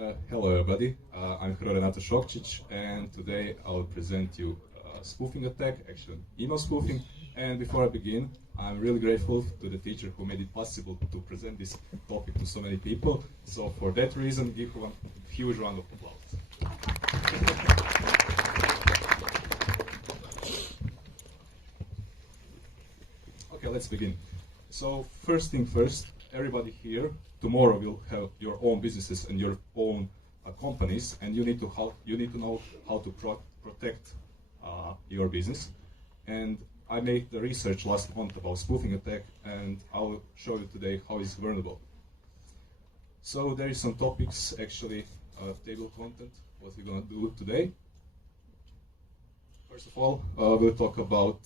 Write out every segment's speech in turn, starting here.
Hello everybody, I'm Renato Šokčić, and today I'll present you a spoofing attack, actually email spoofing. And before I begin, I'm really grateful to the teacher who made it possible to present this topic to so many people. So for that reason, give her a huge round of applause. Okay, let's begin. So first thing first, everybody here tomorrow will have your own businesses and your own companies, and you need to know how to protect your business. And I made the research last month about spoofing attack, and I'll show you today how it's vulnerable. So there is some topics, actually, table content, what we're gonna do today. First of all, we'll talk about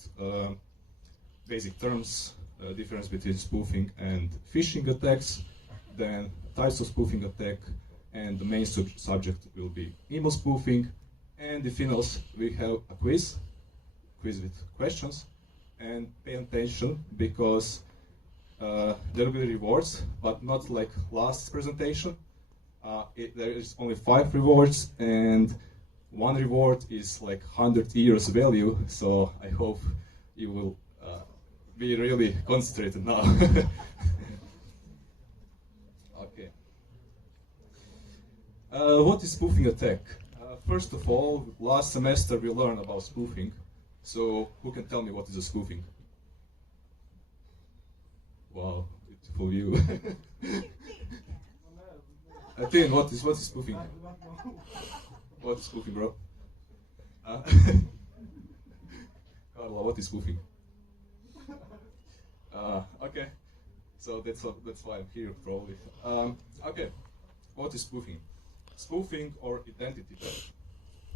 basic terms, difference between spoofing and phishing attacks, then types of spoofing attack, and the main subject will be email spoofing. And in finals, we have a quiz with questions. And pay attention, because there will be rewards, but not like last presentation. There is only 5 rewards, and one reward is like 100 euros value. So I hope you will be really concentrated now. Okay. What is spoofing attack? First of all, last semester we learned about spoofing. So who can tell me what is a spoofing? Wow, beautiful you. Atin, what is spoofing? What is spoofing, bro? Carla, what is spoofing? Okay, so that's why I'm here, probably. Okay, what is spoofing? Spoofing or identity theft.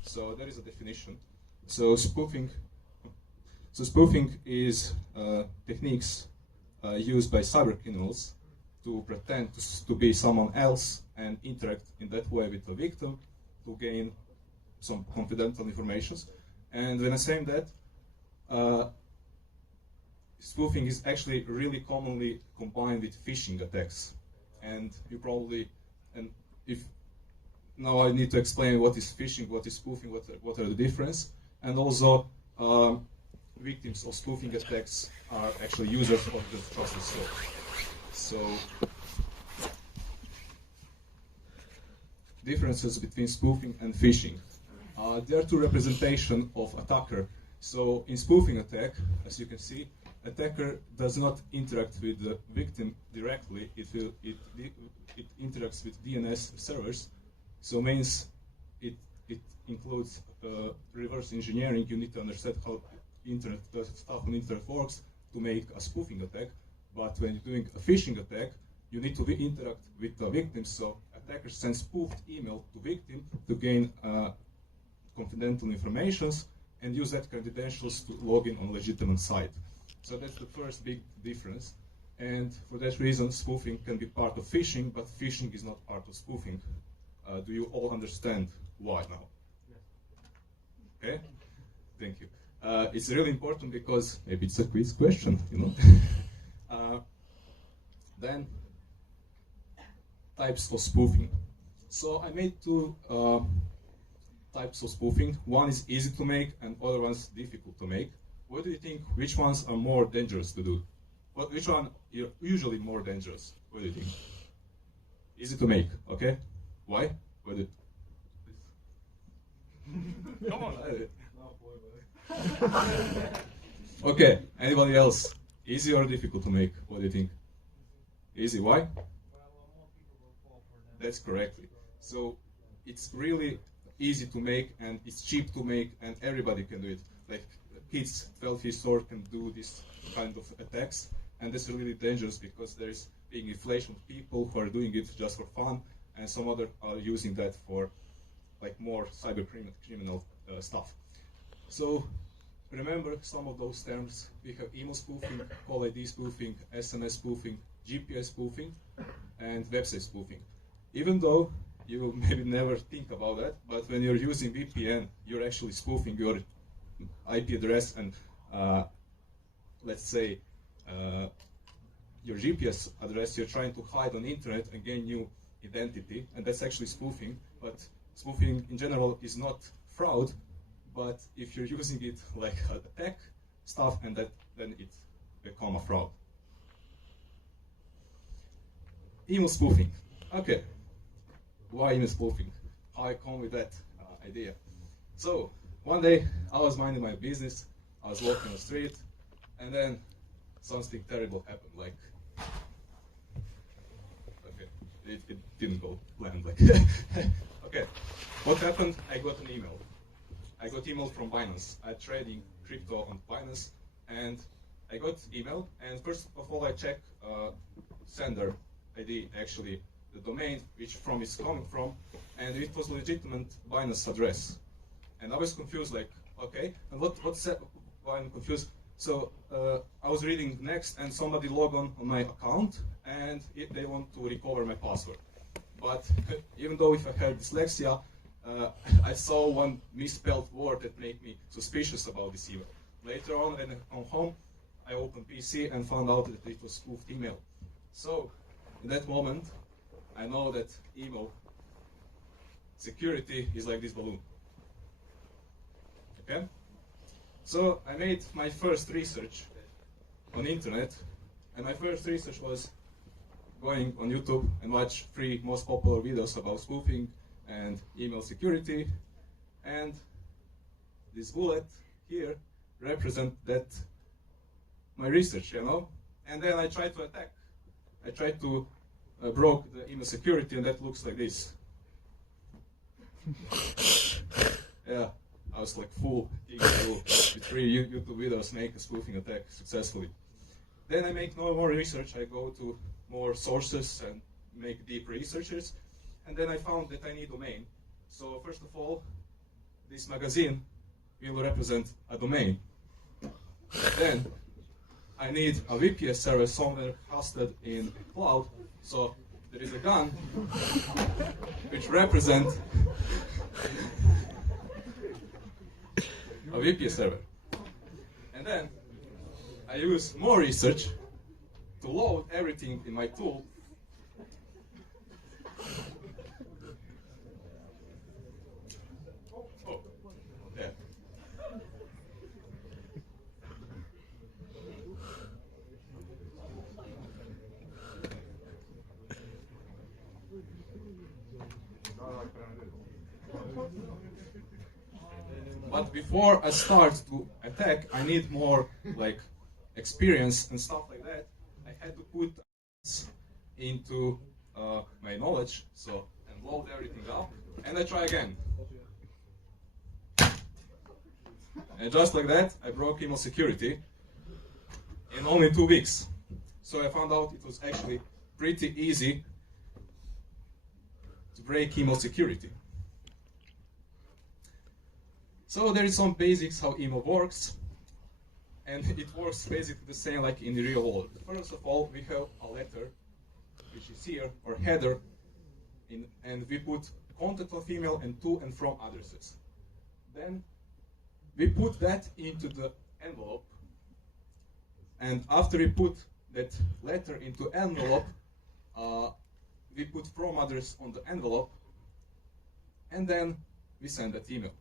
So there is a definition. So spoofing is techniques used by cyber criminals to pretend to be someone else and interact in that way with the victim to gain some confidential information. And when I say that, spoofing is actually really commonly combined with phishing attacks. And you probably, and if now I need to explain what is phishing, what is spoofing, what are the difference, and also victims of spoofing attacks are actually users of the trusted source. So differences between spoofing and phishing. There are 2 representations of attacker. So in spoofing attack, as you can see, attacker does not interact with the victim directly. It interacts with DNS servers. So means it includes reverse engineering. You need to understand how the stuff on internet works to make a spoofing attack. But when you're doing a phishing attack, you need to interact with the victim. So attackers send spoofed email to victim to gain confidential information and use that credentials to log in on legitimate site. So that's the first big difference. And for that reason, spoofing can be part of phishing, but phishing is not part of spoofing. Do you all understand why now? Yes. Okay, thank you. It's really important because maybe it's a quiz question, you know. Then, types of spoofing. So I made 2 types of spoofing. One is easy to make, and other one's difficult to make. What do you think? Which ones are more dangerous to do? Which one are usually more dangerous? What do you think? Easy to make, okay? Why? What do you... Come on. Okay, anybody else? Easy or difficult to make? What do you think? Easy, why? That's correctly. So it's really easy to make, and it's cheap to make, and everybody can do it. Like kids, 12 years old can do this kind of attacks, and that's really dangerous because there's being inflation of people who are doing it just for fun, and some other are using that for like more cyber criminal stuff. So remember some of those terms. We have email spoofing, call ID spoofing, SMS spoofing, GPS spoofing, and website spoofing. Even though you will maybe never think about that, but when you're using VPN, you're actually spoofing your IP address and let's say your GPS address. You're trying to hide on the internet and gain new identity, and that's actually spoofing. But spoofing in general is not fraud, but if you're using it like attack stuff, and then it become a fraud. Email spoofing. Okay, why email spoofing? How I come with that idea? So one day I was minding my business. I was walking on the street, and then something terrible happened. Like, okay, it didn't go planned. Like, okay, what happened? I got an email. I got email from Binance. I'm trading crypto on Binance, and I got email. And first of all, I check sender ID, actually the domain which from it's coming from, and it was legitimate Binance address. And I was confused, like, okay, and why I'm confused? So I was reading next, and somebody logged on my account, and they want to recover my password. But even though if I had dyslexia, I saw one misspelled word that made me suspicious about this email. Later on, when I come home, I opened PC and found out that it was spoofed email. So in that moment, I know that email security is like this balloon. Okay? So I made my first research on internet, and my first research was going on YouTube and watch 3 most popular videos about spoofing and email security, and this bullet here represent that my research, you know. And then I tried to attack. I tried to broke the email security, and that looks like this. Yeah, I was like full with 3 YouTube videos make a spoofing attack successfully. Then I make no more research. I go to more sources and make deep researches, and then I found that I need domain. So first of all, this magazine will represent a domain. Then I need a VPS server somewhere hosted in cloud. So there is a gun which represents a VPS server. And then I use more research to load everything in my tool. Oh, yeah. But before I start to attack, I need more like experience and stuff like that. I had to put into my knowledge, so and load everything up, and I try again. And just like that, I broke email security in only 2 weeks. So I found out it was actually pretty easy to break email security. So there is some basics how email works, and it works basically the same like in the real world. First of all, we have a letter, which is here, or header, and we put contact of email and to and from addresses. Then we put that into the envelope, and after we put that letter into envelope, we put from address on the envelope, and then we send that email.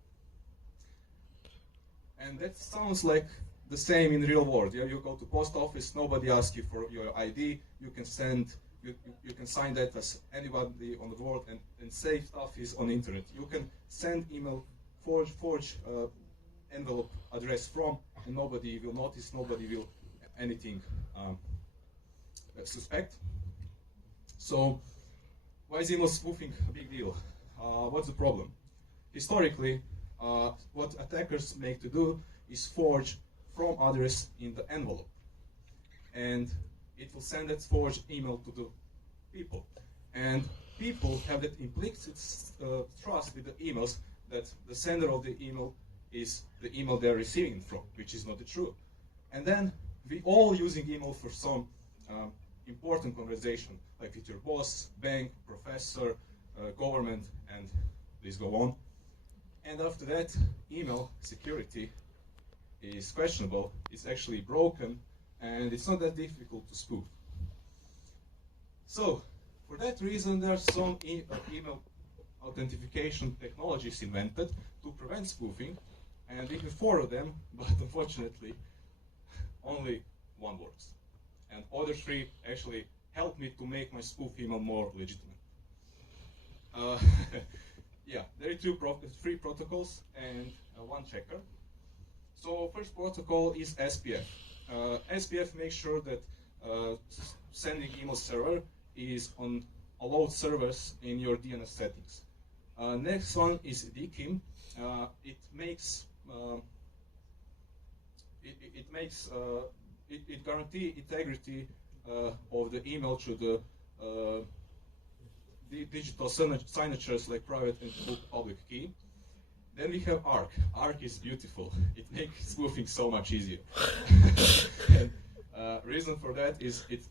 And that sounds like the same in real world. You go to post office, nobody asks you for your ID. You can send, you can sign that as anybody on the world, and safe stuff is on the internet. You can send email, forge envelope address from, and nobody will notice, nobody will anything suspect. So why is email spoofing a big deal? What's the problem? Historically, what attackers make to do is forge from address in the envelope, and it will send that forged email to the people, and people have that implicit trust with the emails that the sender of the email is the email they're receiving from, which is not the truth. And then we all using email for some important conversation, like with your boss, bank, professor, government, and please go on. And after that, email security is questionable, it's actually broken, and it's not that difficult to spoof. So, For that reason, there are some email authentication technologies invented to prevent spoofing, and we have 4 of them, but unfortunately, only one works. And other 3 actually help me to make my spoof email more legitimate. Yeah, there are 3 protocols and 1 checker. So first protocol is SPF. SPF makes sure that sending email server is on allowed servers in your DNS settings. Next one is DKIM. It guarantees integrity of the email to the digital signatures like private and public key. Then we have ARC. ARC is beautiful. It makes spoofing so much easier. And reason for that is it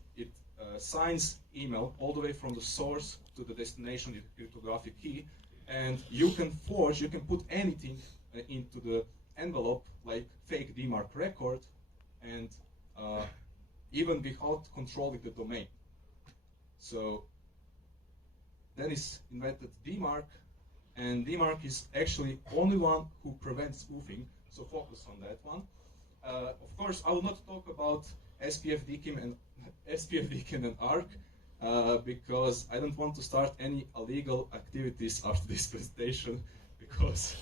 signs email all the way from the source to the destination with cryptographic key, and you can put anything into the envelope like fake DMARC record, and even without controlling the domain. So then is invented DMARC, and DMARC is actually only one who prevents spoofing, so focus on that one. Of course, I will not talk about SPF, DKIM, and ARC, because I don't want to start any illegal activities after this presentation, because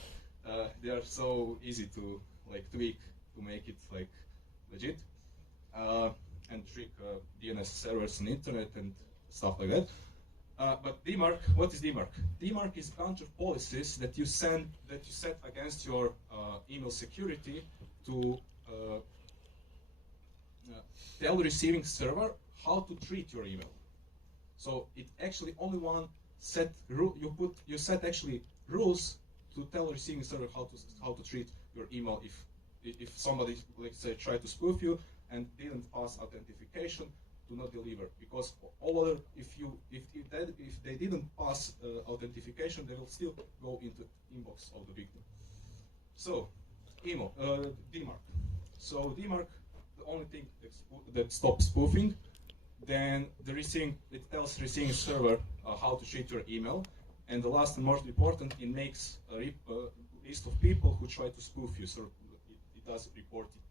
they are so easy to tweak to make it legit, and trick DNS servers on internet and stuff like that. But DMARC, what is DMARC? DMARC is a bunch of policies that you set against your email security to tell the receiving server how to treat your email. So it actually only one set you set actually rules to tell the receiving server how to treat your email if somebody, let's say, tried to spoof you and didn't pass authentication, do not deliver, because all other if they didn't pass authentication, they will still go into inbox of the victim. So DMARC. So DMARC, the only thing that stops spoofing. Then it tells receiving server how to treat your email, and the last and most important, it makes a list of people who try to spoof you, so it does report it.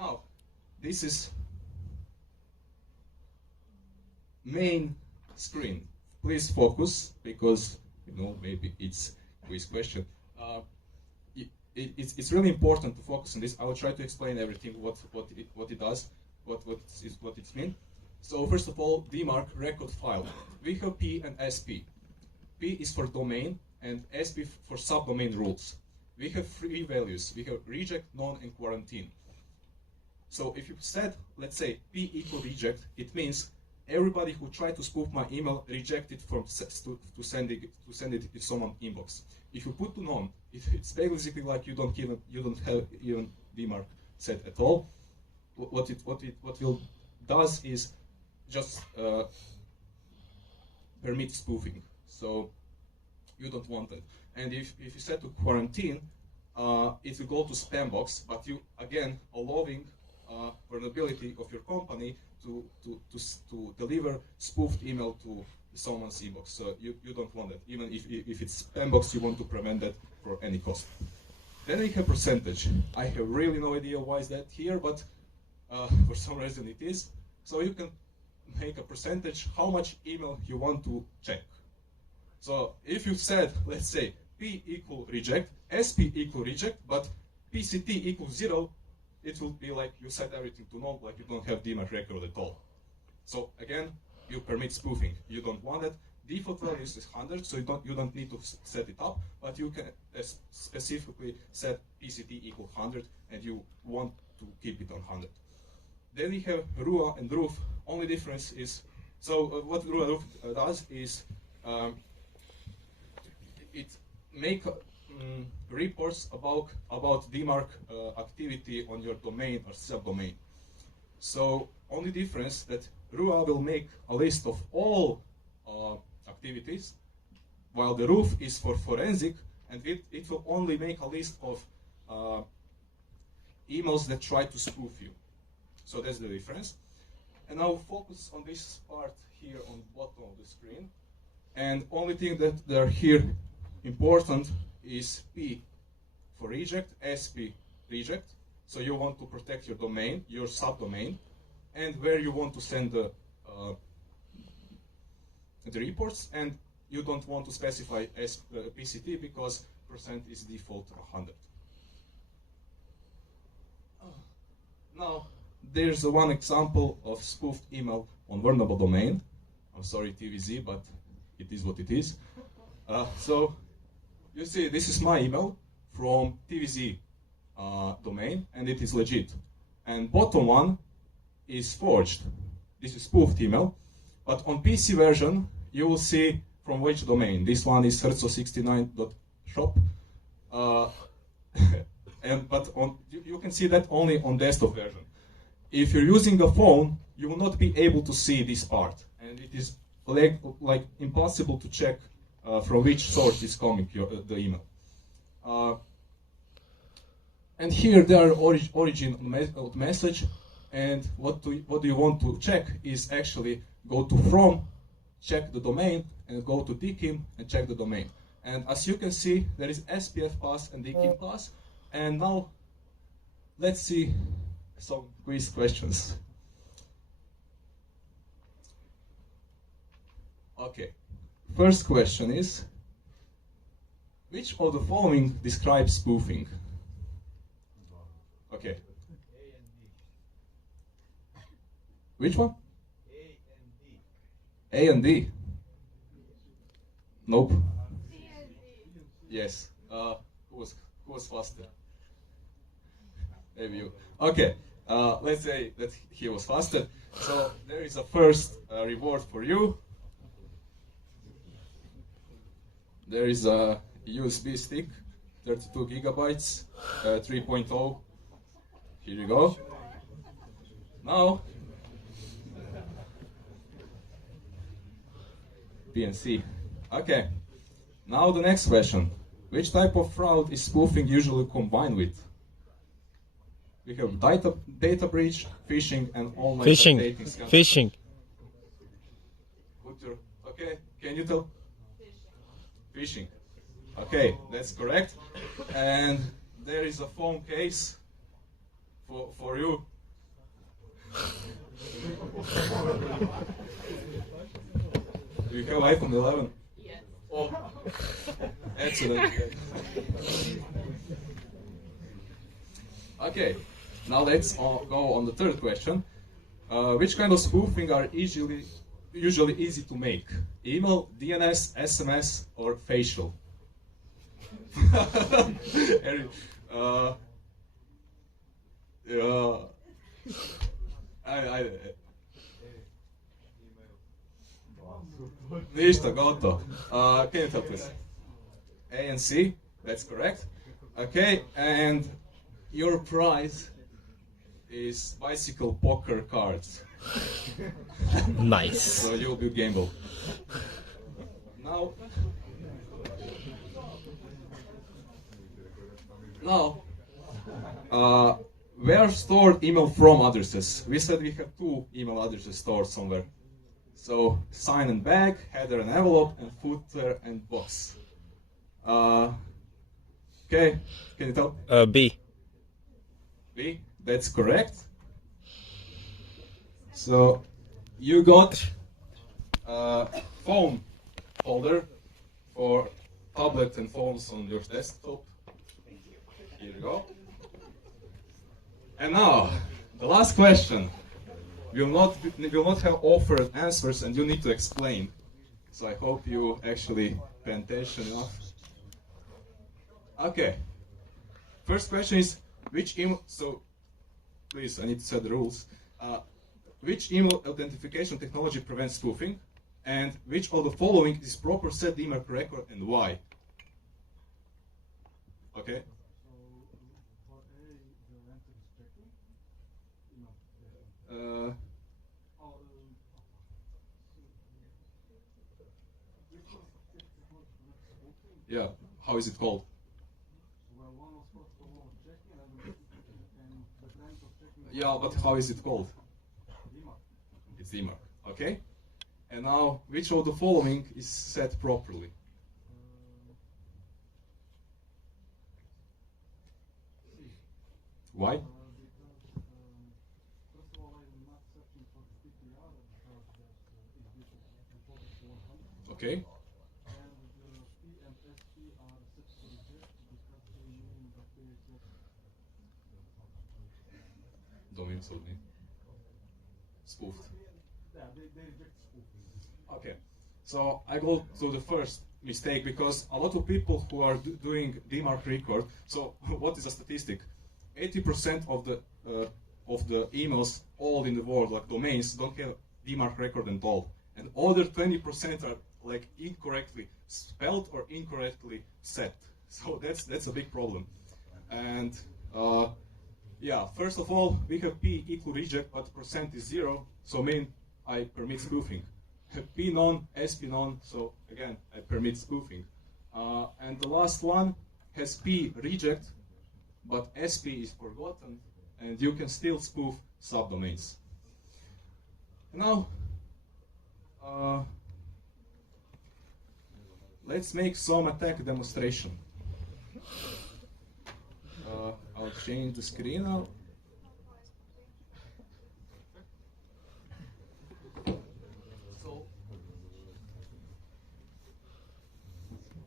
Now, this is main screen. Please focus, because maybe it's a quiz question. It's really important to focus on this. I will try to explain everything, what it does, what it means. So first of all, DMARC record file. We have P and SP. P is for domain and SP for subdomain rules. We have 3 values. We have reject, none, and quarantine. So if you said, let's say, P equal reject, it means everybody who tried to spoof my email rejected to send it to someone inbox. If you put to none, it's basically like you don't have even DMARC set at all. What will does is just permit spoofing, so you don't want it. And if you set to quarantine, it will go to spam box, but you again allowing vulnerability of your company to deliver spoofed email to someone's inbox. So you don't want that. Even if it's spam box, you want to prevent that for any cost. Then we have percentage. I have really no idea why is that here, but for some reason it is. So you can make a percentage how much email you want to check. So if you said, let's say, P equal reject, SP equal reject, but PCT equals 0, it will be like you set everything to null, like you don't have DMARC record at all. So again, you permit spoofing. You don't want it. Default value is 100, so you don't need to set it up, but you can specifically set PCT equal 100, and you want to keep it on 100. Then we have RUA and RUF. Only difference is, what RUA and RUF does is it make reports about DMARC activity on your domain or subdomain. So only difference that RUA will make a list of all activities, while the RUF is for forensic, and it will only make a list of emails that try to spoof you. So that's the difference. And now focus on this part here on the bottom of the screen. And only thing that are here important is P for reject, SP reject. So you want to protect your domain, your subdomain, and where you want to send the reports, and you don't want to specify PCT because percent is default 100. Now, there's one example of spoofed email on vulnerable domain. I'm sorry, TVZ, but it is what it is. So, you see, this is my email from TVZ domain, and it is legit. And bottom one is forged. This is spoofed email. But on PC version, you will see from which domain. This one is herzo69.shop. But you can see that only on desktop version. If you're using a phone, you will not be able to see this part. And it is like impossible to check from which source is coming the email. And here there are origin message, and what do you want to check is actually go to from, check the domain, and go to DKIM and check the domain. And as you can see, there is SPF pass and DKIM pass. And now let's see some quiz questions. Okay, first question is, which of the following describes spoofing? Okay. Which one? A and D. Nope. Yes. Who was faster? Maybe you. Okay. Let's say that he was faster. So there is a first reward for you. There is a USB stick, 32 gigabytes, 3.0. Here you go. Now, PNC. Okay. Now the next question. Which type of fraud is spoofing usually combined with? We have data breach, phishing, and online dating scam. Phishing. Okay, can you tell? Phishing. Okay, that's correct. And there is a phone case for you. Do you have iPhone 11? Yes. Oh, excellent. Okay, now let's go on the third question. Which kind of spoofing are usually easy to make? Email, DNS, SMS, or facial? Ništa, gotovo. Can you tell please? A and C, that's correct. Okay, and your prize is bicycle poker cards. Nice. So you'll be gamble. Now, where stored email from addresses? We said we have two email addresses stored somewhere. So sign and bag, header and envelope, and footer and box. Okay, can you tell? B. B, that's correct. So you got a phone folder for tablet and phones on your desktop. Here you go. And now, the last question. We will not have offered answers, and you need to explain. So I hope you actually pay attention enough. Okay. First question is, which email? So, please, I need to set the rules. Which email authentication technology prevents spoofing? And which of the following is proper set email record and why? Okay. Yeah, how is it called? Yeah, but how is it called? It's DMARC, okay? And now, which of the following is set properly? Why? First of all, I'm not searching for PPR because the Okay. and the P and SP are set to reject because they mean that they reject. Domain solving. Spoofed. Yeah, they reject spoofing. Okay. So I go to the first mistake because a lot of people who are doing DMARC record. So what is a statistic? 80% of the emails all in the world, like domains, don't have DMARC record at all, and other 20% are like incorrectly spelled or incorrectly set. So that's a big problem. And yeah, first of all, we have P equal reject, but percent is 0, so I permit spoofing. P non, SP non, so again I permit spoofing. And the last one has P reject, but SP is forgotten, and you can still spoof subdomains. Now, let's make some attack demonstration. I'll change the screen now. So,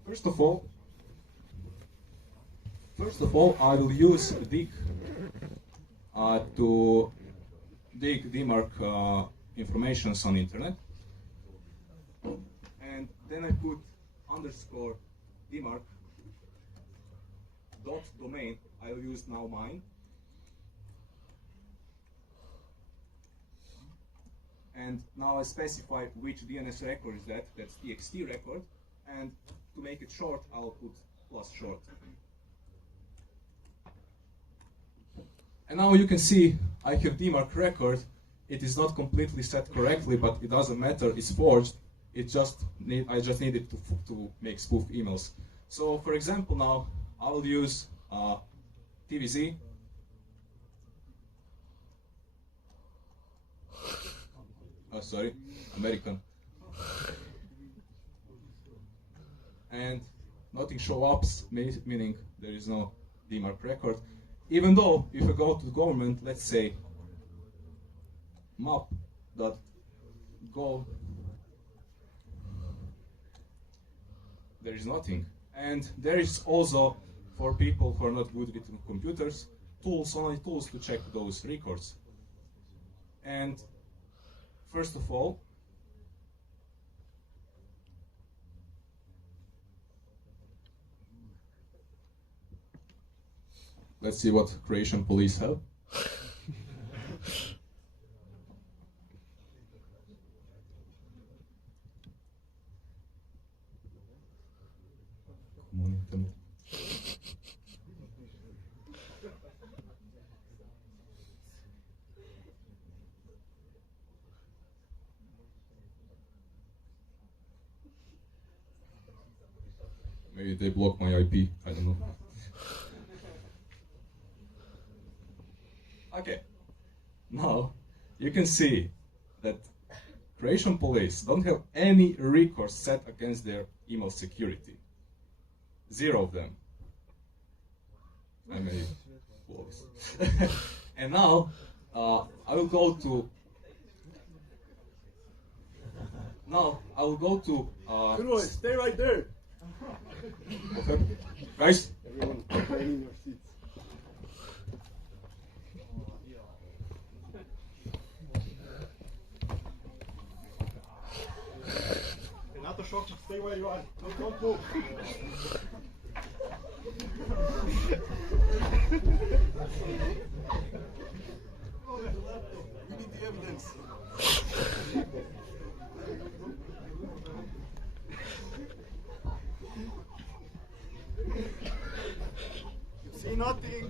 first of all, I will use dig to dig DMARC informations on internet, and then I put underscore DMARC dot domain. I will use now mine, and now I specify which DNS record is that. That's txt record, and to make it short, I'll put plus short. And now you can see I have DMARC record. It is not completely set correctly, but it doesn't matter. It's forged. I just need it to make spoof emails. So for example, now I will use TVZ. Sorry, American. And nothing show ups, meaning there is no DMARC record. Even though, if I go to the government, let's say map.gov, there is nothing. And there is also, for people who are not good with computers, online tools to check those records. And first of all, let's see what Croatian police have. Maybe they block my IP, I don't know. Okay, now you can see that Croatian police don't have any recourse set against their email security. 0 of them. I may close. And now I will go to. Stay right there. Okay. Guys, Everyone, remain in your seats. Renato, Shock, stay where you are. Don't move. We need the evidence. You see nothing.